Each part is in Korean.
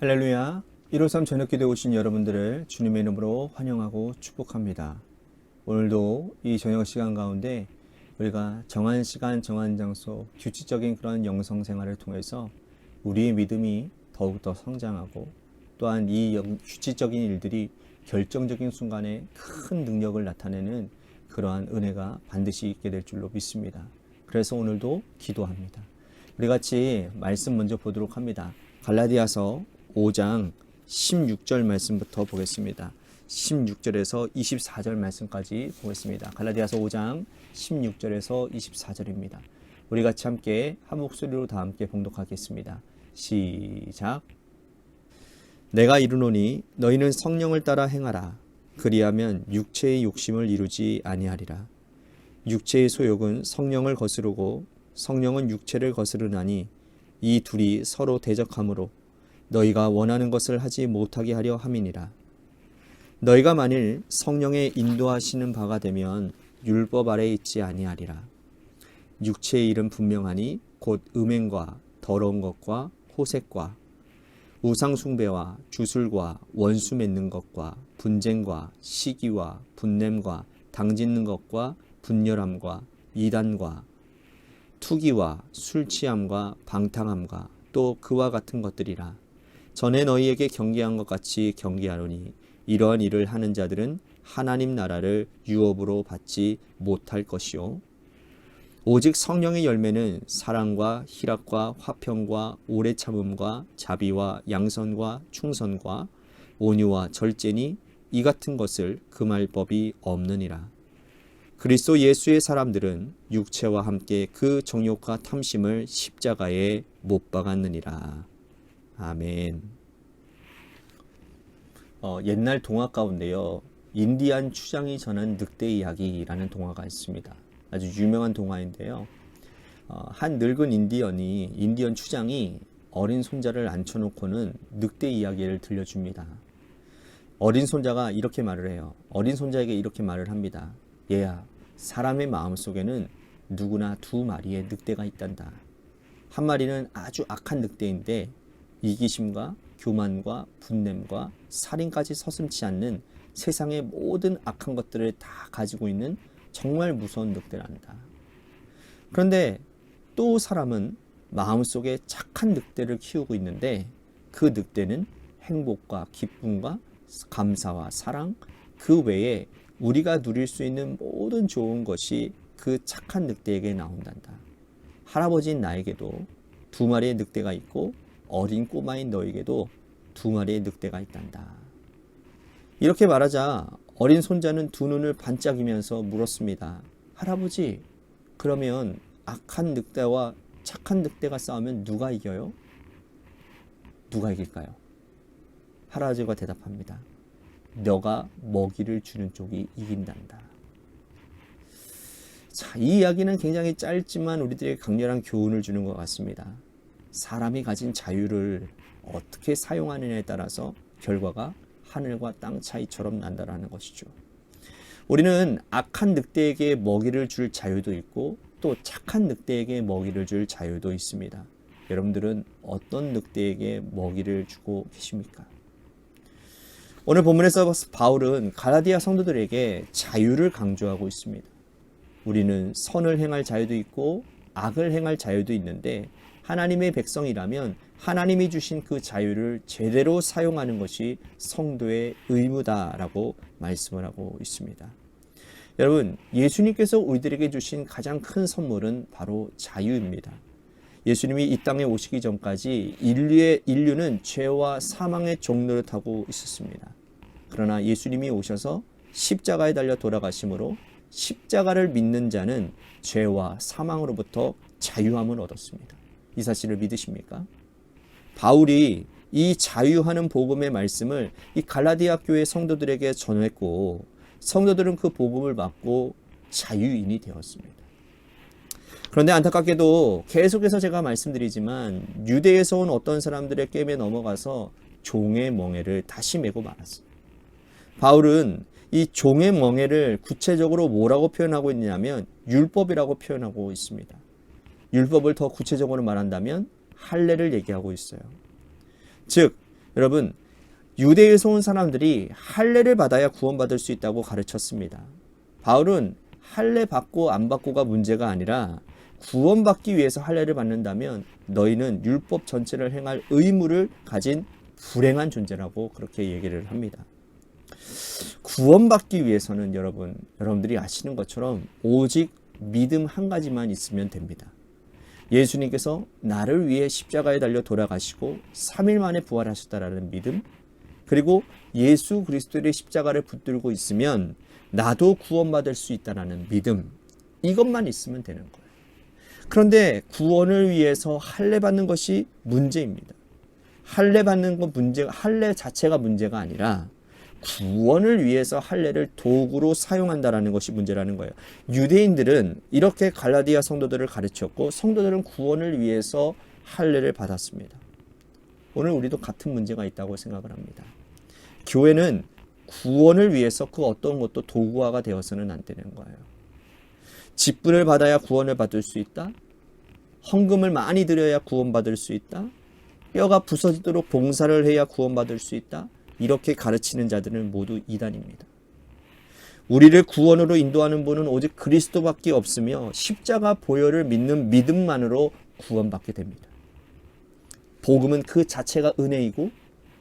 할렐루야. 153 저녁기도에 오신 여러분들을 주님의 이름으로 환영하고 축복합니다. 오늘도 이 저녁 시간 가운데 우리가 정한 시간, 정한 장소, 규칙적인 그런 영성 생활을 통해서 우리의 믿음이 더욱더 성장하고 또한 이 규칙적인 일들이 결정적인 순간에 큰 능력을 나타내는 그러한 은혜가 반드시 있게 될 줄로 믿습니다. 그래서 오늘도 기도합니다. 우리 같이 말씀 먼저 보도록 합니다. 갈라디아서 5장 16절 말씀부터 보겠습니다. 16절에서 24절 말씀까지 보겠습니다. 갈라디아서 5장 16절에서 24절입니다. 우리 같이 함께 한 목소리로 다 함께 봉독하겠습니다. 시작. 내가 이르노니 너희는 성령을 따라 행하라. 그리하면 육체의 욕심을 이루지 아니하리라. 육체의 소욕은 성령을 거스르고 성령은 육체를 거스르나니 이 둘이 서로 대적하므로 너희가 원하는 것을 하지 못하게 하려 함이니라. 너희가 만일 성령의 인도하시는 바가 되면 율법 아래에 있지 아니하리라. 육체의 일은 분명하니 곧 음행과 더러운 것과 호색과 우상숭배와 주술과 원수 맺는 것과 분쟁과 시기와 분냄과 당짓는 것과 분열함과 이단과 투기와 술취함과 방탕함과 또 그와 같은 것들이라. 전에 너희에게 경계한 것 같이 경계하노니 이러한 일을 하는 자들은 하나님 나라를 유업으로 받지 못할 것이요 오직 성령의 열매는 사랑과 희락과 화평과 오래 참음과 자비와 양선과 충선과 온유와 절제니 이 같은 것을 금할 법이 없느니라. 그리스도 예수의 사람들은 육체와 함께 그 정욕과 탐심을 십자가에 못 박았느니라. 아멘. 옛날 동화 가운데요, 인디안 추장이 전한 늑대 이야기라는 동화가 있습니다. 아주 유명한 동화인데요. 한 늙은 인디언 추장이 어린 손자를 앉혀놓고는 늑대 이야기를 들려줍니다. 어린 손자가 이렇게 말을 해요. 어린 손자에게 이렇게 말을 합니다. 얘야, 사람의 마음속에는 누구나 두 마리의 늑대가 있단다. 한 마리는 아주 악한 늑대인데 이기심과 교만과 분냄과 살인까지 서슴지 않는 세상의 모든 악한 것들을 다 가지고 있는 정말 무서운 늑대란다. 그런데 또 사람은 마음속에 착한 늑대를 키우고 있는데 그 늑대는 행복과 기쁨과 감사와 사랑, 그 외에 우리가 누릴 수 있는 모든 좋은 것이 그 착한 늑대에게 나온단다. 할아버지인 나에게도 두 마리의 늑대가 있고 어린 꼬마인 너에게도 두 마리의 늑대가 있단다. 이렇게 말하자 어린 손자는 두 눈을 반짝이면서 물었습니다. 할아버지, 그러면 악한 늑대와 착한 늑대가 싸우면 누가 이겨요? 누가 이길까요? 할아버지가 대답합니다. 너가 먹이를 주는 쪽이 이긴단다. 자, 이 이야기는 굉장히 짧지만 우리들에게 강렬한 교훈을 주는 것 같습니다. 사람이 가진 자유를 어떻게 사용하느냐에 따라서 결과가 하늘과 땅 차이처럼 난다라는 것이죠. 우리는 악한 늑대에게 먹이를 줄 자유도 있고 또 착한 늑대에게 먹이를 줄 자유도 있습니다. 여러분들은 어떤 늑대에게 먹이를 주고 계십니까? 오늘 본문에서 바울은 갈라디아 성도들에게 자유를 강조하고 있습니다. 우리는 선을 행할 자유도 있고 악을 행할 자유도 있는데 하나님의 백성이라면 하나님이 주신 그 자유를 제대로 사용하는 것이 성도의 의무다라고 말씀을 하고 있습니다. 여러분, 예수님께서 우리들에게 주신 가장 큰 선물은 바로 자유입니다. 예수님이 이 땅에 오시기 전까지 인류는 죄와 사망의 종로를 타고 있었습니다. 그러나 예수님이 오셔서 십자가에 달려 돌아가심으로 십자가를 믿는 자는 죄와 사망으로부터 자유함을 얻었습니다. 이 사실을 믿으십니까? 바울이 이 자유하는 복음의 말씀을 이 갈라디아 교회 성도들에게 전했고 성도들은 그 복음을 받고 자유인이 되었습니다. 그런데 안타깝게도 계속해서 제가 말씀드리지만 유대에서 온 어떤 사람들의 깸에 넘어가서 종의 멍에를 다시 메고 말았습니다. 바울은 이 종의 멍에를 구체적으로 뭐라고 표현하고 있냐면 율법이라고 표현하고 있습니다. 율법을 더 구체적으로 말한다면 할례를 얘기하고 있어요. 즉 여러분, 유대에서 온 사람들이 할례를 받아야 구원받을 수 있다고 가르쳤습니다. 바울은 할례 받고 안 받고가 문제가 아니라 구원받기 위해서 할례를 받는다면 너희는 율법 전체를 행할 의무를 가진 불행한 존재라고 그렇게 얘기를 합니다. 구원받기 위해서는 여러분들이 아시는 것처럼 오직 믿음 한 가지만 있으면 됩니다. 예수님께서 나를 위해 십자가에 달려 돌아가시고 3일 만에 부활하셨다라는 믿음, 그리고 예수 그리스도의 십자가를 붙들고 있으면 나도 구원받을 수 있다는 믿음, 이것만 있으면 되는 거예요. 그런데 구원을 위해서 할례 받는 것이 문제입니다. 할례 받는 건 할례 자체가 문제가 아니라 구원을 위해서 할례를 도구로 사용한다라는 것이 문제라는 거예요. 유대인들은 이렇게 갈라디아 성도들을 가르쳤고 성도들은 구원을 위해서 할례를 받았습니다. 오늘 우리도 같은 문제가 있다고 생각을 합니다. 교회는 구원을 위해서 그 어떤 것도 도구화가 되어서는 안 되는 거예요. 직분을 받아야 구원을 받을 수 있다. 헌금을 많이 드려야 구원받을 수 있다. 뼈가 부서지도록 봉사를 해야 구원받을 수 있다. 이렇게 가르치는 자들은 모두 이단입니다. 우리를 구원으로 인도하는 분은 오직 그리스도밖에 없으며 십자가 보혈을 믿는 믿음만으로 구원받게 됩니다. 복음은 그 자체가 은혜이고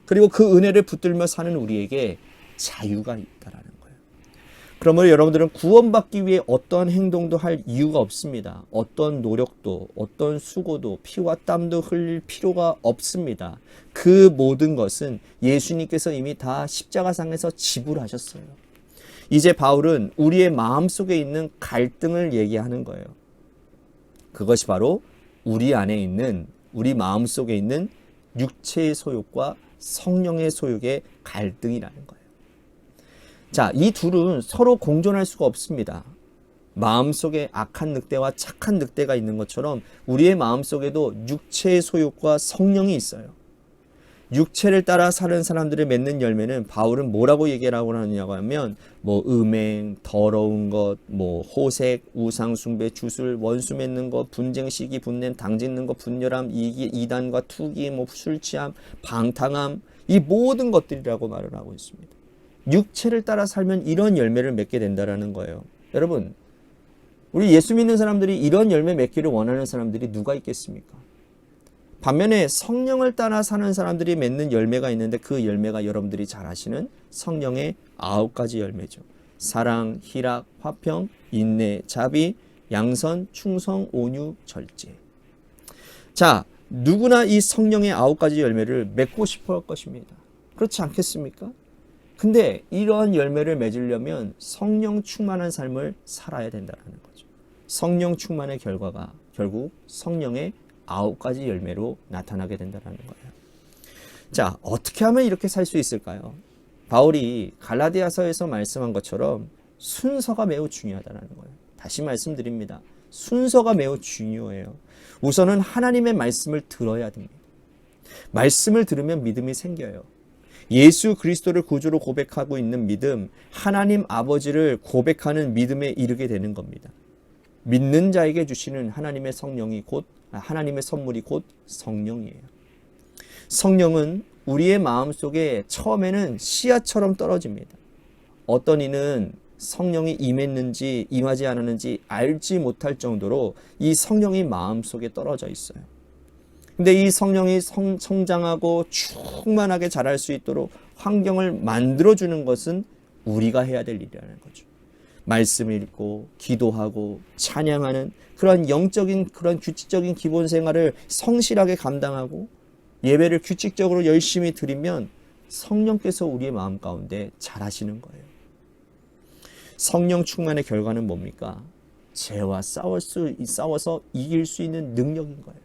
그리고 그 은혜를 붙들며 사는 우리에게 자유가 있다라는 거예요. 그러므로 여러분들은 구원받기 위해 어떤 행동도 할 이유가 없습니다. 어떤 노력도 어떤 수고도 피와 땀도 흘릴 필요가 없습니다. 그 모든 것은 예수님께서 이미 다 십자가상에서 지불하셨어요. 이제 바울은 우리의 마음속에 있는 갈등을 얘기하는 거예요. 그것이 바로 우리 안에 있는 우리 마음속에 있는 육체의 소욕과 성령의 소욕의 갈등이라는 거예요. 자, 이 둘은 서로 공존할 수가 없습니다. 마음속에 악한 늑대와 착한 늑대가 있는 것처럼 우리의 마음속에도 육체의 소욕과 성령이 있어요. 육체를 따라 사는 사람들을 맺는 열매는 바울은 뭐라고 얘기하고 하느냐고 하면 음행, 더러운 것, 호색, 우상숭배, 주술, 원수 맺는 것, 분쟁, 시기, 분냄, 당짓는 것, 분열함, 이기, 이단과 투기, 술 취함, 방탕함, 이 모든 것들이라고 말을 하고 있습니다. 육체를 따라 살면 이런 열매를 맺게 된다라는 거예요. 여러분, 우리 예수 믿는 사람들이 이런 열매 맺기를 원하는 사람들이 누가 있겠습니까? 반면에 성령을 따라 사는 사람들이 맺는 열매가 있는데 그 열매가 여러분들이 잘 아시는 성령의 9가지 열매죠. 사랑, 희락, 화평, 인내, 자비, 양선, 충성, 온유, 절제. 자, 누구나 이 성령의 9가지 열매를 맺고 싶어 할 것입니다. 그렇지 않겠습니까? 근데 이러한 열매를 맺으려면 성령 충만한 삶을 살아야 된다는 거죠. 성령 충만의 결과가 결국 성령의 9가지 열매로 나타나게 된다는 거예요. 자, 어떻게 하면 이렇게 살 수 있을까요? 바울이 갈라디아서에서 말씀한 것처럼 순서가 매우 중요하다는 거예요. 다시 말씀드립니다. 순서가 매우 중요해요. 우선은 하나님의 말씀을 들어야 됩니다. 말씀을 들으면 믿음이 생겨요. 예수 그리스도를 구주로 고백하고 있는 믿음, 하나님 아버지를 고백하는 믿음에 이르게 되는 겁니다. 믿는 자에게 주시는 하나님의 하나님의 선물이 곧 성령이에요. 성령은 우리의 마음속에 처음에는 씨앗처럼 떨어집니다. 어떤 이는 성령이 임했는지 임하지 않았는지 알지 못할 정도로 이 성령이 마음속에 떨어져 있어요. 근데 이 성령이 성장하고 충만하게 자랄 수 있도록 환경을 만들어주는 것은 우리가 해야 될 일이라는 거죠. 말씀 읽고 기도하고 찬양하는 그런 영적인 그런 규칙적인 기본 생활을 성실하게 감당하고 예배를 규칙적으로 열심히 드리면 성령께서 우리의 마음 가운데 잘하시는 거예요. 성령 충만의 결과는 뭡니까? 죄와 싸워서 이길 수 있는 능력인 거예요.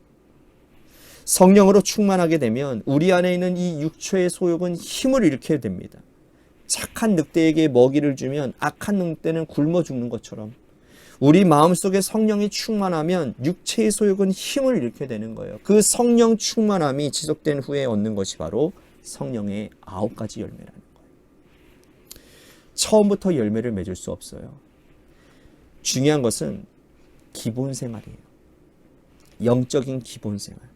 성령으로 충만하게 되면 우리 안에 있는 이 육체의 소욕은 힘을 잃게 됩니다. 착한 늑대에게 먹이를 주면 악한 늑대는 굶어 죽는 것처럼 우리 마음속에 성령이 충만하면 육체의 소욕은 힘을 잃게 되는 거예요. 그 성령 충만함이 지속된 후에 얻는 것이 바로 성령의 9가지 열매라는 거예요. 처음부터 열매를 맺을 수 없어요. 중요한 것은 기본 생활이에요. 영적인 기본 생활.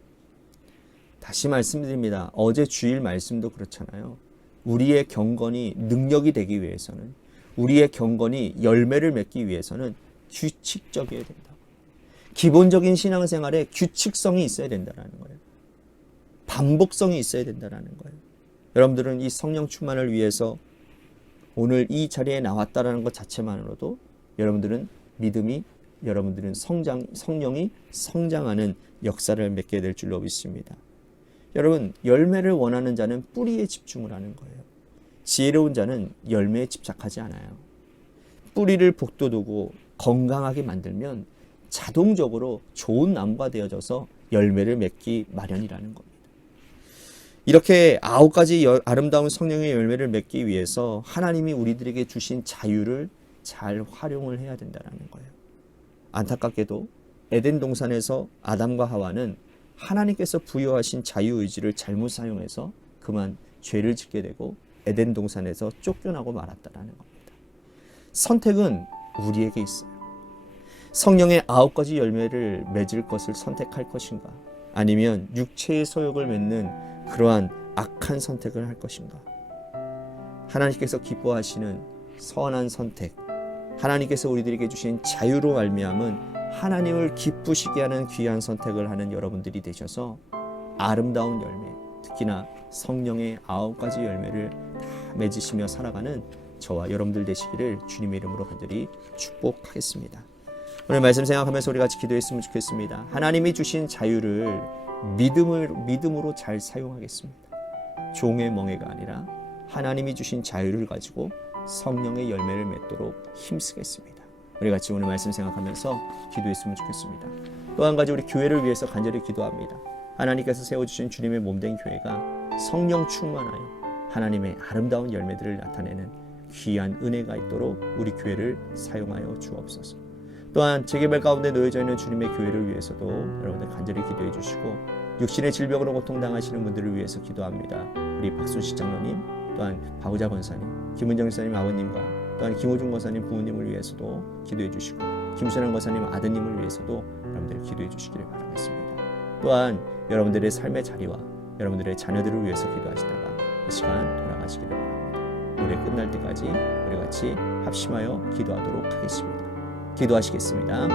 다시 말씀드립니다. 어제 주일 말씀도 그렇잖아요. 우리의 경건이 능력이 되기 위해서는, 우리의 경건이 열매를 맺기 위해서는 규칙적이어야 된다. 기본적인 신앙생활에 규칙성이 있어야 된다는 거예요. 반복성이 있어야 된다는 거예요. 여러분들은 이 성령 충만을 위해서 오늘 이 자리에 나왔다는 것 자체만으로도 여러분들은 믿음이, 여러분들은 성령이 성장하는 역사를 맺게 될 줄로 믿습니다. 여러분, 열매를 원하는 자는 뿌리에 집중을 하는 거예요. 지혜로운 자는 열매에 집착하지 않아요. 뿌리를 복돋우고 건강하게 만들면 자동적으로 좋은 나무가 되어져서 열매를 맺기 마련이라는 겁니다. 이렇게 9가지 아름다운 성령의 열매를 맺기 위해서 하나님이 우리들에게 주신 자유를 잘 활용을 해야 된다는 거예요. 안타깝게도 에덴 동산에서 아담과 하와는 하나님께서 부여하신 자유의지를 잘못 사용해서 그만 죄를 짓게 되고 에덴 동산에서 쫓겨나고 말았다는 겁니다. 선택은 우리에게 있어요. 성령의 9가지 열매를 맺을 것을 선택할 것인가, 아니면 육체의 소욕을 맺는 그러한 악한 선택을 할 것인가. 하나님께서 기뻐하시는 선한 선택, 하나님께서 우리들에게 주신 자유로 말미암은 하나님을 기쁘시게 하는 귀한 선택을 하는 여러분들이 되셔서 아름다운 열매, 특히나 성령의 9가지 열매를 다 맺으시며 살아가는 저와 여러분들 되시기를 주님의 이름으로 간절히 축복하겠습니다. 오늘 말씀 생각하면서 우리 같이 기도했으면 좋겠습니다. 하나님이 주신 자유를 믿음으로 잘 사용하겠습니다. 종의 멍에가 아니라 하나님이 주신 자유를 가지고 성령의 열매를 맺도록 힘쓰겠습니다. 우리 같이 오늘 말씀 생각하면서 기도했으면 좋겠습니다. 또 한 가지 우리 교회를 위해서 간절히 기도합니다. 하나님께서 세워주신 주님의 몸된 교회가 성령 충만하여 하나님의 아름다운 열매들을 나타내는 귀한 은혜가 있도록 우리 교회를 사용하여 주옵소서. 또한 재개발 가운데 놓여져 있는 주님의 교회를 위해서도 여러분들 간절히 기도해 주시고, 육신의 질병으로 고통당하시는 분들을 위해서 기도합니다. 우리 박순식 장로님, 또한 박우자 권사님, 김은정 집사님 아버님과 또한 김호중 권사님 부모님을 위해서도 기도해 주시고, 김순환 권사님 아드님을 위해서도 여러분들 기도해 주시기를 바라겠습니다. 또한 여러분들의 삶의 자리와 여러분들의 자녀들을 위해서 기도하시다가 이 시간 돌아가시기를 바랍니다. 노래 끝날 때까지 우리 같이 합심하여 기도하도록 하겠습니다. 기도하시겠습니다.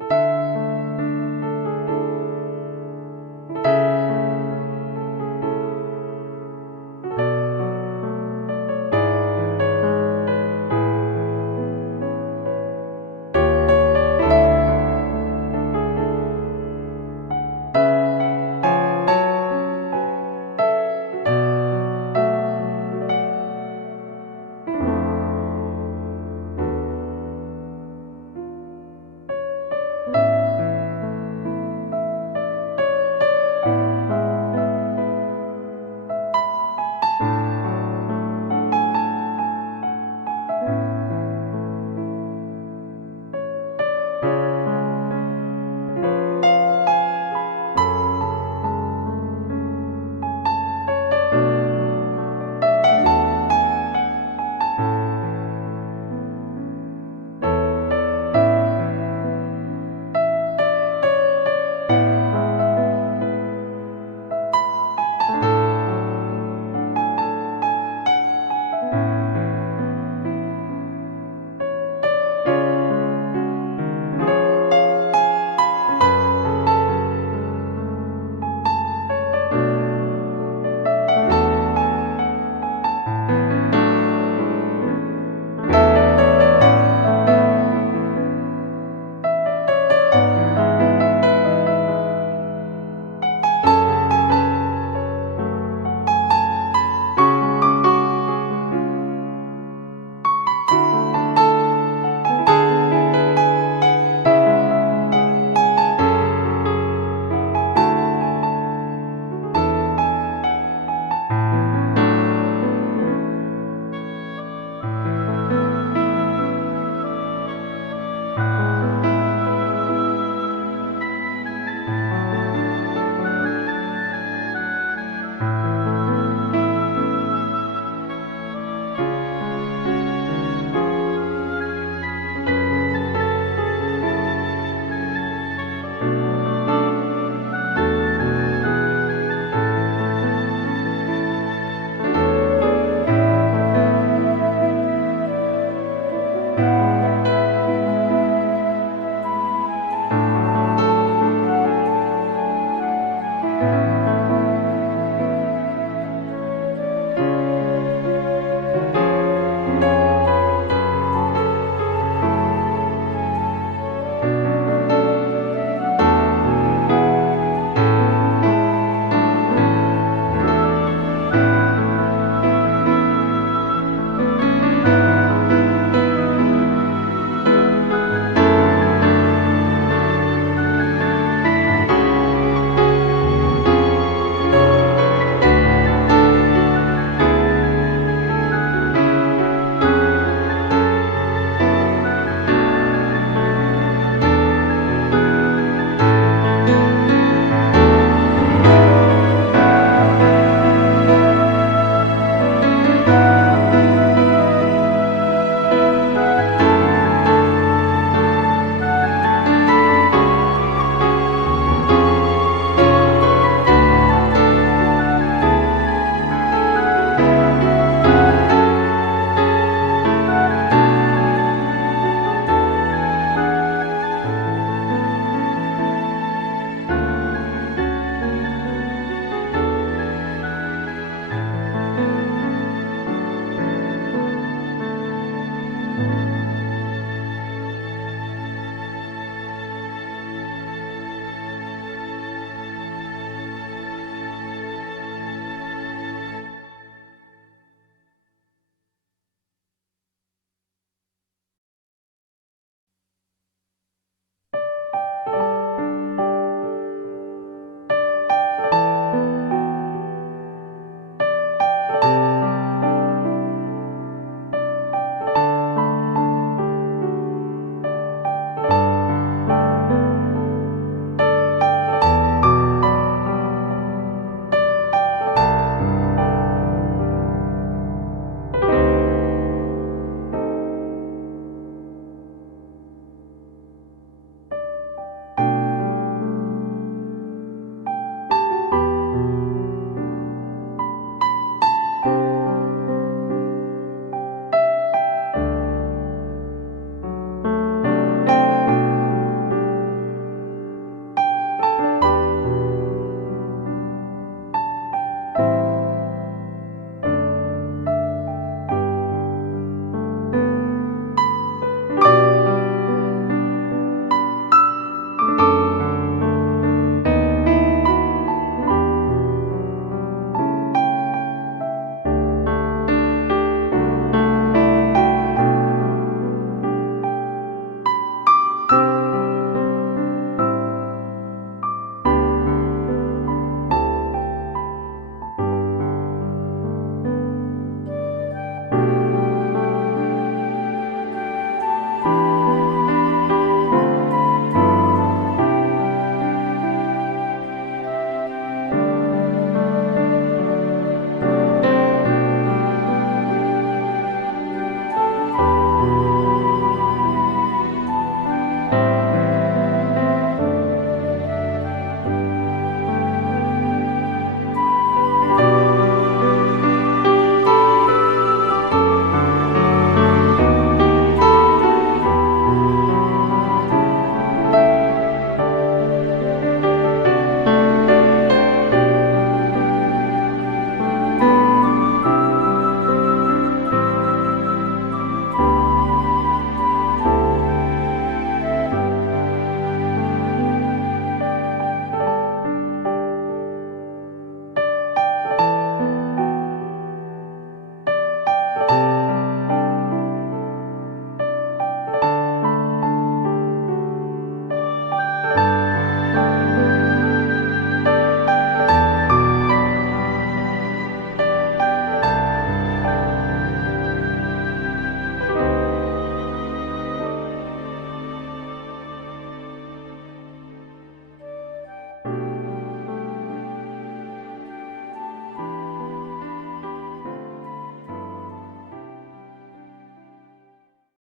네.